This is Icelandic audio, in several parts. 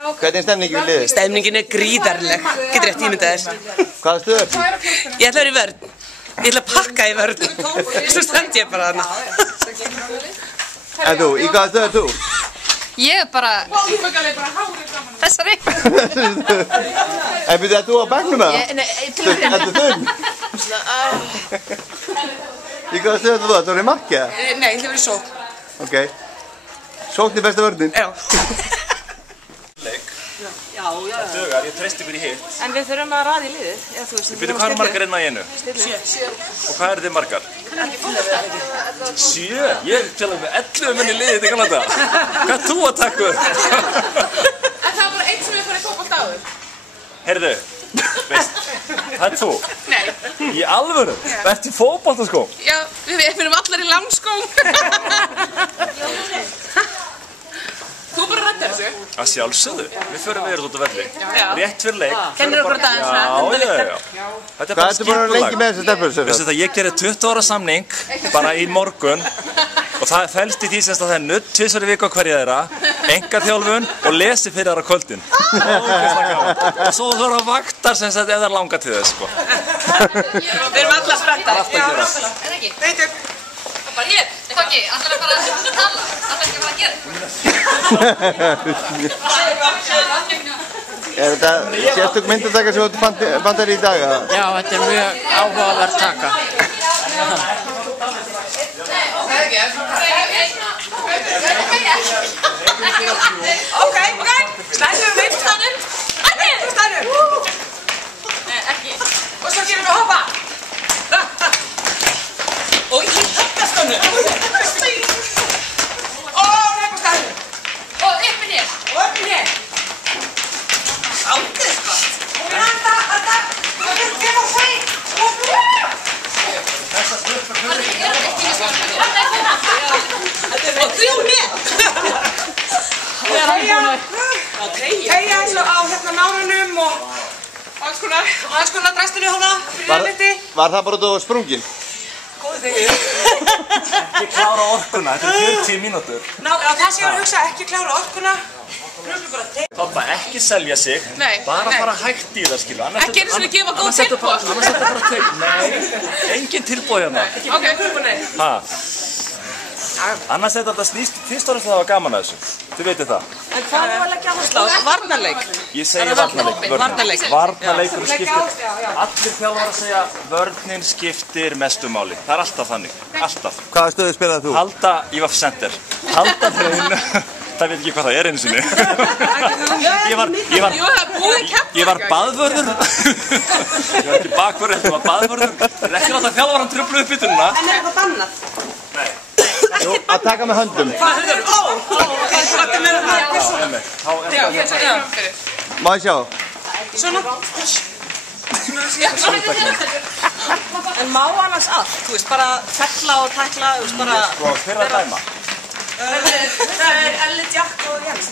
Hvernig er stemningin við liðið? Stemningin er gríðarleg, getur rétt ímyndað þess. Hvaða stöð ertu? Ég ætla að vera í vörn. Ég ætla að pakka í vörn. Svo stend ég bara þarna. En þú, í hvaða stöð ert þú? Ég er bara þessari. En byrju, ert þú á bekknum eða? Nei, Ertu þunn? Í hvaða stöð ert þú? Ertu orðið markið eða? Nei, ég ætla að vera í sókn. Ok. Sókn er besta vörnin? Já. Það dugar, ég treysti ykkur í hitt. En við þurfum að raða í liðið. Við byrjum hvað er margar inn á einu? 7. Og hvað eru þið margar? 7? Ég tala með 11 menn í liðið til Kanada. Hvað er þú að taka upp? En það var bara einn sem við fórum í fótbolta áður. Heyrðu, veist, það er þú? Nei. Í alvöru? Ertu í fótboltaskóm? Já, við erum allar í langskóm. Þú bara rættir þessu? Að sjálfsögðu, við förum við út á velli. Rétt fyrir leik. Kennir okkur þetta aðeins Já. Þetta er Hvað bara ertu búin að vera lengi með þessar stelpur? Veistu það, ég gerði 20 ára samning bara í morgun og það felst í því sem það er nudd 2 í viku á hverja þeirra, engaþjálfun og lesi fyrir þeirra kvöldin. Og svo þú eru vaktar sem sagt ef það er langa til þess, sko. Við erum allar spenntar. Allt að gera. Er ekki? Bara hér. Kokki, allar að fara að tala. Allar ekki að fara að gera. Er þetta sérstök myndataka sem þú bandar í dag? Já, þetta er mjög áhugaverð taka. Ok. Stænum við. Stænum. Ekki. Og svo gerum við hoppa. Og í höfnastönu. Og reipastænu. Og upp með hér. Og upp í hér. Ándið skott. Og við handa. Við var hrein. Og þrjú hér. Teygja eins og á nárunum og alls konar drastinu hana. Var það bara út á sprungin? Ekki klára orkuna, þetta er 40 mínútur. Það sé að hugsa, ekki klára orkuna. Toppa, ekki selja sig, bara fara hægt í það, skilu. Ekki einu sinni gefa góð tilboð. Annars þetta bara teik. Nei, engin tilboð hérna. Ok, nei. Annars þetta snýst fyrst og fremst að það var gaman að þessu. Þið veitir það. En hvað er að leggja áherslu á? Varnarleik. Ég segi varnarleik. Varnarleik. Varnarleikur skiptir. Allir þjálfar að segja vörnin skiptir mestu máli. Það er alltaf þannig. Alltaf. Hvaða stöðu spilaði þú? Halda, ég var center. Halda hreinu. Það veit ekki hvað það er einu sinni. Ég var baðvörður. Ég var ekki bakvörður, ég var baðvörður. Það er ekki láta þjálfar hann truflu upp ytturina. En er eitthvað bannað? Nei. Jú, að taka með höndum. Hvað er það? Hvað er meira það? Já, Má ég sjá? Svona. En má annars allt, þú veist, bara fella og tækla, þú veist, bara... Hver er að dæma? Það er Elli, Jack og Jens.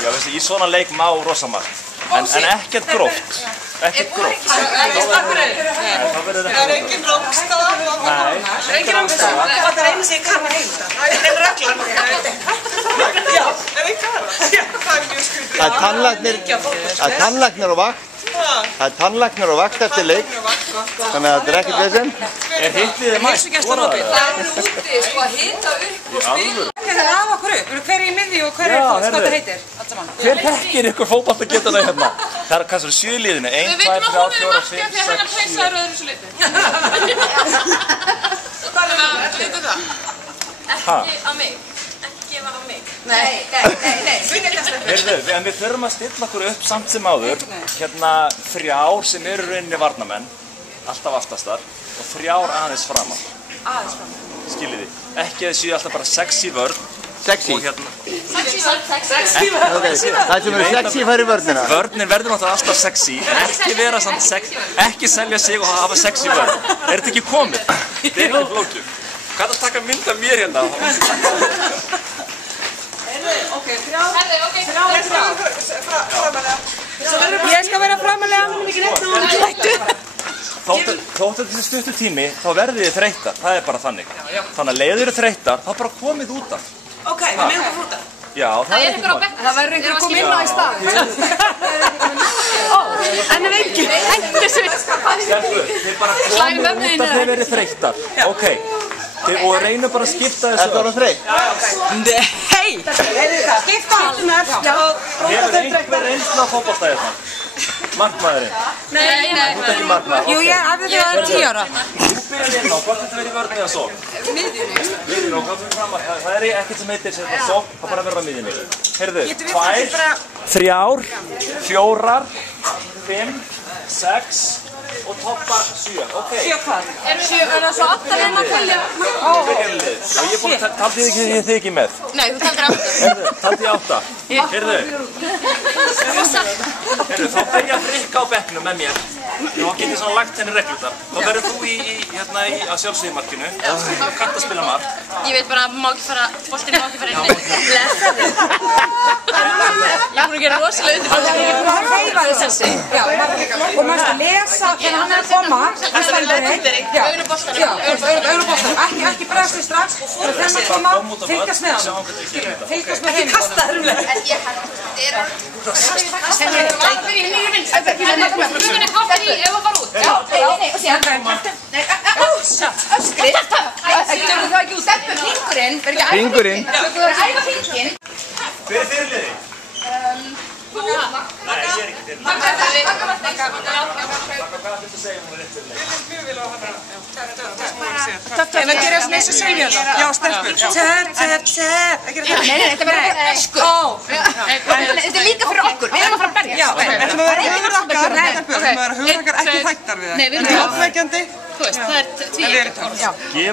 Já, veistu, í svona leik má rosa margt. En ekkert gróft. Ekkert gróft. Það er engin rókstaða. Nei. Það er engin rókstaða. Það er einu sem ég kann að heimta. Það er reglan. Já, er ekki það? Já, það er mjög skrítið. Það er tannlæknir og vakt. Það er tannlæknir og vakt eftir leik. Þannig að þetta er ekkert vesen. Er hitliðið mætt? Það er úti, sko, að hita upp og spila. Það er af okkur upp. Hver er í miðju og hver er það? Hvað það heitir? Hver þekkir ykkur fótboltagetuna hérna? Það er kannski 7 í liðinu. 1, 2, 3, 4, 5, 6, 7. Ekki á mig. Ekki gefa á mig. Nei. Heyrðu, en við þurfum að stilla okkur upp samt sem áður. Hérna 3 sem eru rauninni varnamenn, alltaf aftastar, og 3 aðeins framan. Aðeins framan. Skiljið þið. Ekki að þið séu alltaf bara sexy vörn. Sexy? Og hérna... Sexy. Ok, það sem eru sexy fær í vörnina. Vörnin verður náttúrulega alltaf sexy, en ekki vera samt sexy, ekki selja sig og hafa sexy vörn. Er þetta ekki komið? Þetta er ekki flókið. Hvað er að taka mynd af mér hérna? Ok, þrjá. Ég skal vera framalega. Þótt þessi stuttu tími, þá verðið þið þreyttar. Það er bara þannig. Þannig að leiður þið þreyttar, þá bara komið út af. Ok, við megum að frúta. Já, það Það er er ekki ykkur á mál. bekknum. Það verður ykkur að koma inn á í stað. En ef enginn hendur þessu. Stelpur, þið bara komum út að þið verið þreyttar. Ok, og reynum bara að skipta þessu. Þetta var þreytt. Nei! Skipta allar. Já. Hefur einhver reynslu á fótbolta hérna? Markmaðurinn? Nei. Þú ert ekki markmaður. Jú, ég hafði því að það er 10 ára. Þú byrjar inn á, hvort þetta verið vörn eða sókn? Miðjunni og hvað fyrir fram að það er ekkert sem heitir sókn, það bara verður á miðjunni. Heyrðu, 2, 3, 4, 5, 6 og toppa 7. Ok. 7 hvað? Er það svo 8 reyna að telja? Og ég er búin að taldi þið ekki með. Nei, þú taldir 8. Heyrðu, taldi 8. Heyrðu, þá byrja að frikka á bekknum með mér. Þá getur svona lagt henni reglurnar. Þá verður þú hérna á sjálfsögjumarkinu. Þú kannt að spila mark. Ég veit bara að boltinn má ekki fara inn. Blessaðu. Ég er búin að gera rosalega undir Það er ekki búin að hreyfa þessi. Já, og maður að lesa þegar hann er að koma í stendurinn. Já, auðvitaðboltan. Ekki bregðast þau strax og svo þegar maður koma, fylgjast með hann. Fylgjast með þeim. Kasta það rumlega. En ég held ef að fara út. Já, nei, og síðan öskri. Tökum það ekki út. Steppu hringurinn. Hringurinn. Tökum það að æfa hringinn. Hver er fyrirliði? Nei, ég er ekki fyrirliði. Hvað ætlum þú að segja hún er rétt fyrirliði? Mjög vel á hana. En að gera svona eins og segja það. Já, stelpur. Tep. Nei, þetta verður öskur. Þetta er líka fyrir okkur. Við erum að fara að berja. Já, þetta verður hugur okkar. Stelpur, þetta verður hugur okkar ekki hættar við það. Nei, við erum Hjáttveikjandi. Þú veist, það er En við 10. erum tólf.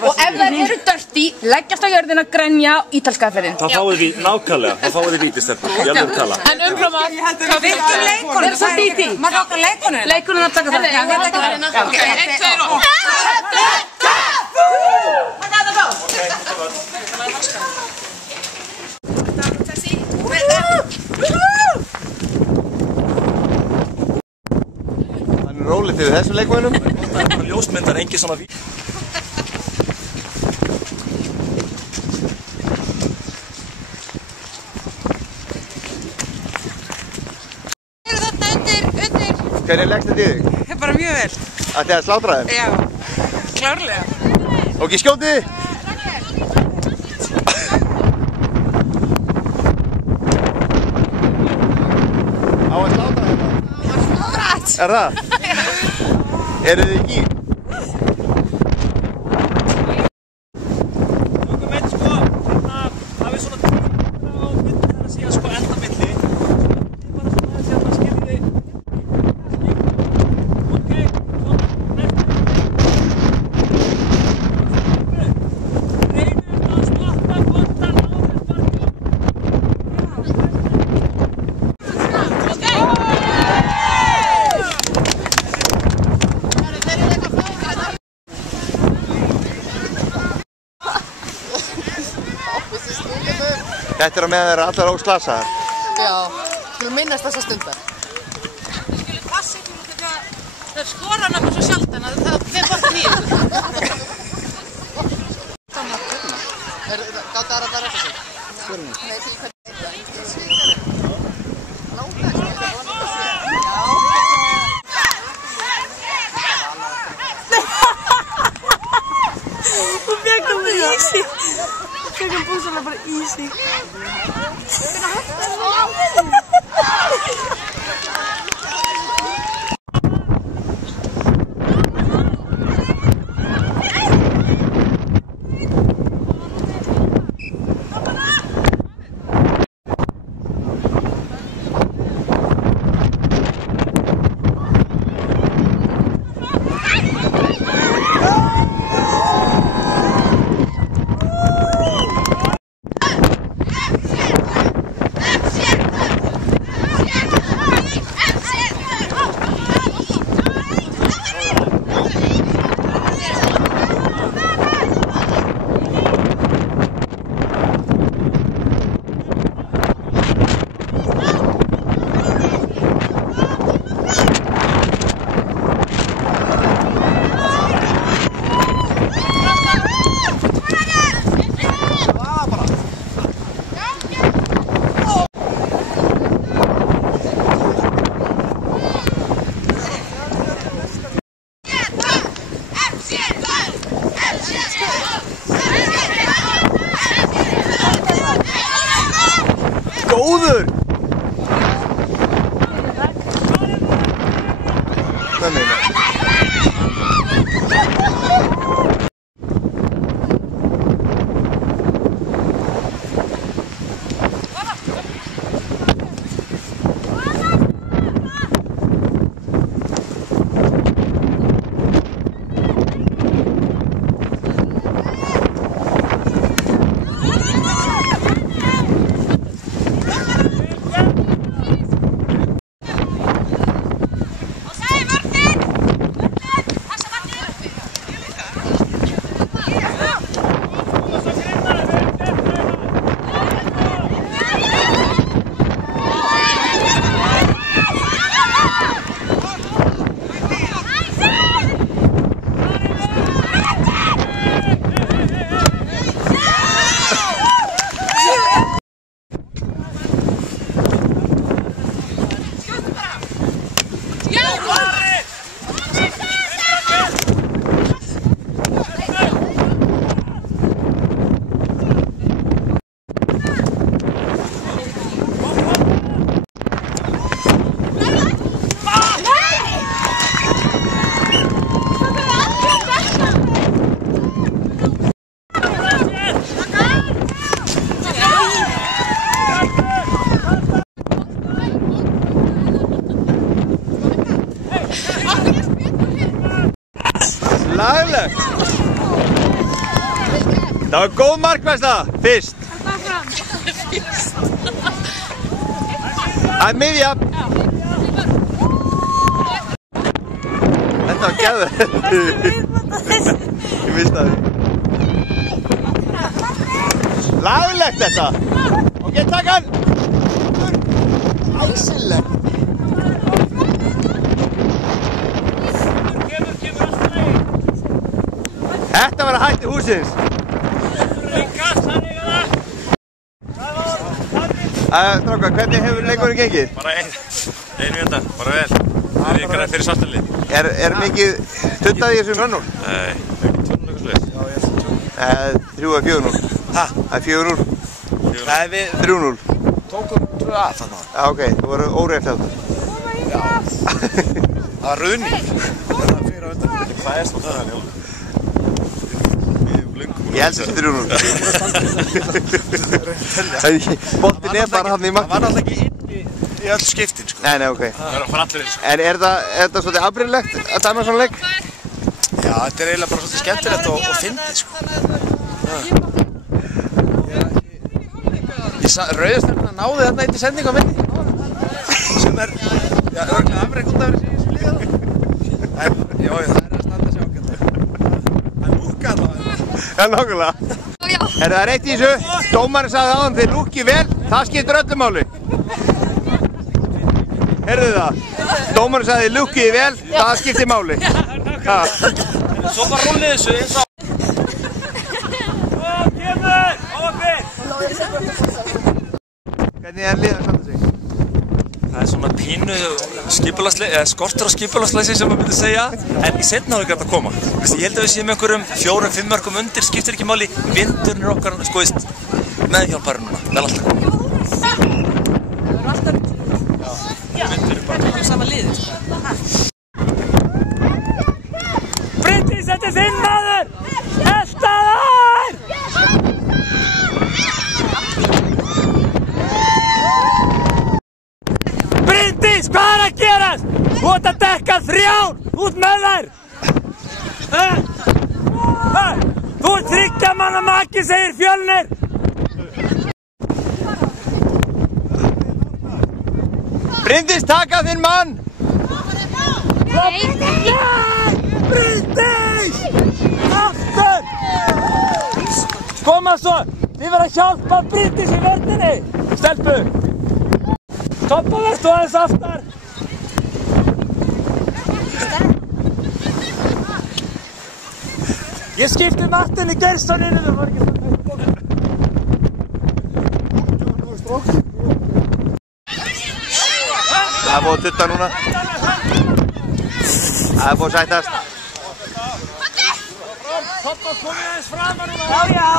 Og ef þær eru dirty, leggjast á jörðina, grenja, ítalskaferinn. Þá fáið þið nákvæmlega, þá fáið þið vítistelpur. Ég alveg tala. En umfram að Viltum leikunum, það er ekki. Maður átt að leikunum. Leikunum að taka það. Já, þetta ekki það. Ok, 1, 2 og Þannig rólið yfir þessum leikmönnum. Það er bara ljósmyndar, engin svona vín. Hvernig leggst þetta í þig? Það er bara mjög vel. Ætti að slátra þeim? Já, klárlega. Ok, skjótið! Á að slátra þeim? Er það? Eru þið ekki? Tökum eitt sko, hérna hafið svona tíma á milli þar að síðan sko enda milli. Þið bara svona þessi hérna skiljið þið. Ok, svona næstu. Reynum að stoppa boltan á þess marki. Þetta er á meðan þeir eru allar óslasaðar. Já, til að minnast þessa stundar. Það er skoran af svo sjaldan að það fer bort í ykkur. Gátt aðra bara ekki sig? Nei, því hvernig Hún fekkum það í sig. Fekkum búsana bara í sig. Það var góð markværsla, fyrst. Það er miðja. Þetta var gæður. Ég mista því. Laglegt þetta. Ok, takk hann. Æsilegt. Þetta var að hætti húsins. Strákar, hvernig hefur leikurinn gengið? Bara einu vinda, bara vel. Það er ykkur fyrir svartalið. Er mikið tuttað í þessum rönnum? Nei, ekki tönnulegur sluð. 3-4-0. Hæ? Það er 4-0. Nei, við 3-0. tókum 2-1 þannig. Já, ok, þú voru órétt af það. Já. Það var running. Það var fyrir á undan. Hvað er það það, Jón? Ég held þessi 3-0. Boltinn er bara hann í markinu. Það var alltaf ekki inni í öll skiptin, sko. Nei, ok. Það var allir eins. En er þetta svolítið afbrýðilegt að dæma svona leik? Já, þetta er eiginlega bara svolítið skemmtilegt og fyndið, sko. Rauðastjörnuna náði þarna eitt í sendingu á minni. Sem er, já, örgulega afrek út af þessu líka. Já, það er að standa sig ágætt. Það er lúka allavega. Já, nákvæmlega. Það er eitt í þessu. Dómarinn sagði áðan, þið lúkið vel, það skiptir öllu máli. Heyrðu það? Dómarinn sagði, þið lúkið vel, það skiptir máli. Svo bara rúlið þessu eins og... Hvernig er liðið að standa sig? Það er svona pínu skortur á skipulagsleysi sem maður myndi segja, en í seinna hálfleik er þetta að koma. Ég held að við séum einhverjum 4-5 mörkum undir, skiptir ekki máli, vindurinn er okkar, sko veist, meðhjálparinn núna, það er alltaf komið. Það eru alltaf... Já, vindurinn bara sama liðið, sko. Bryndís, þetta er þinn maður! Elta þær! Bryndís, hvað er að gerast? Þú ert að dekka 3 út með þær! Þú ert 3 manna maki, segir Fjölnir! Bryndís, taka þinn mann! Bryndís! Aftur! Koma svo! Þið verða að hjálpa Bryndís í vörninni! Stelpur! Toppa verðstu aðeins aftar! Ég skipti Martin í Geirssoninu, það var ekki svona. Það er búið að tutta núna. Það er búið að sættast. Toppa, komið aðeins fram að núna. Já.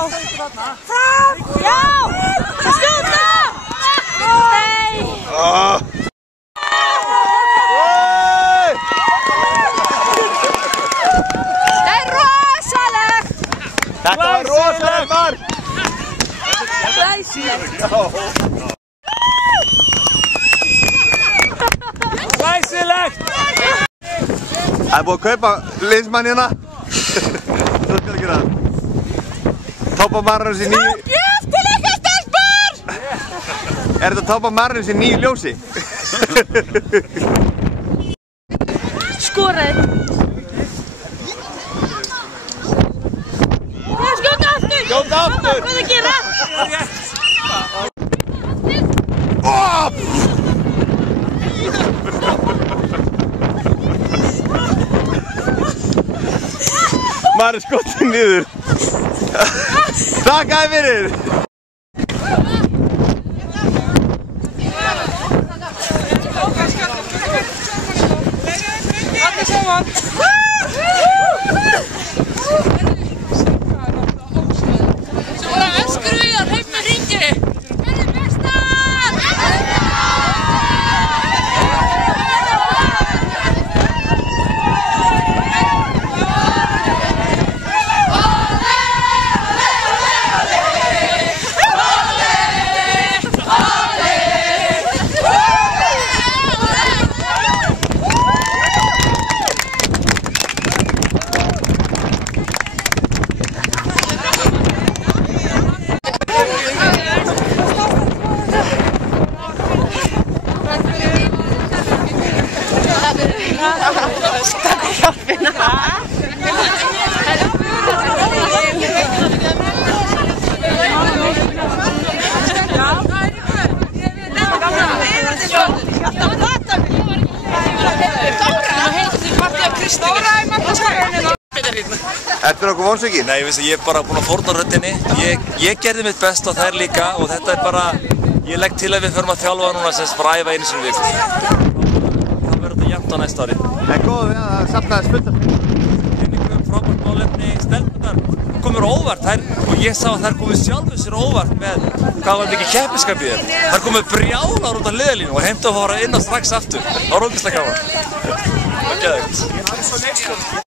Fram! Já! Skjóta! Nei! Það er rosalegt! Þetta var rosalegt mark! Glæsilegt! Glæsilegt! Það er búið að kaupa liðsmann hérna. Svo skal ekki það. Toppamarinn sem nýju... Gjöf til ykkar stelpur! Er þetta toppamarinn sem nýju ljósi? Skoraði. Skjóta aftur! Skjóta aftur! Hvað að gera? Maður er skottið niður. Takk að fyrir! Allir saman! Svo bara öskur við að hlaupa með hringinni! Hver er bestar? Ertu nokkuð vonsvikinn? Nei, ég er bara búinn að fórna röddinni. Ég gerði mitt best og þær líka og þetta er bara, ég legg til að við förum að þjálfa núna sem bara æfa einu sinni í viku. Það verður þetta jafnt á næsta ári. En góðu við að safna þess fundar. Frábært málefni, stelpunar komur óvart og ég sá að þær komið sjálfur sér óvart með hvað var mikið keppniskap í þeim. Þær komið brjálar út á liðalínu og heimtu að fara inn á strax aftur. Það var ógeðslega gaman. Það var geðveikt.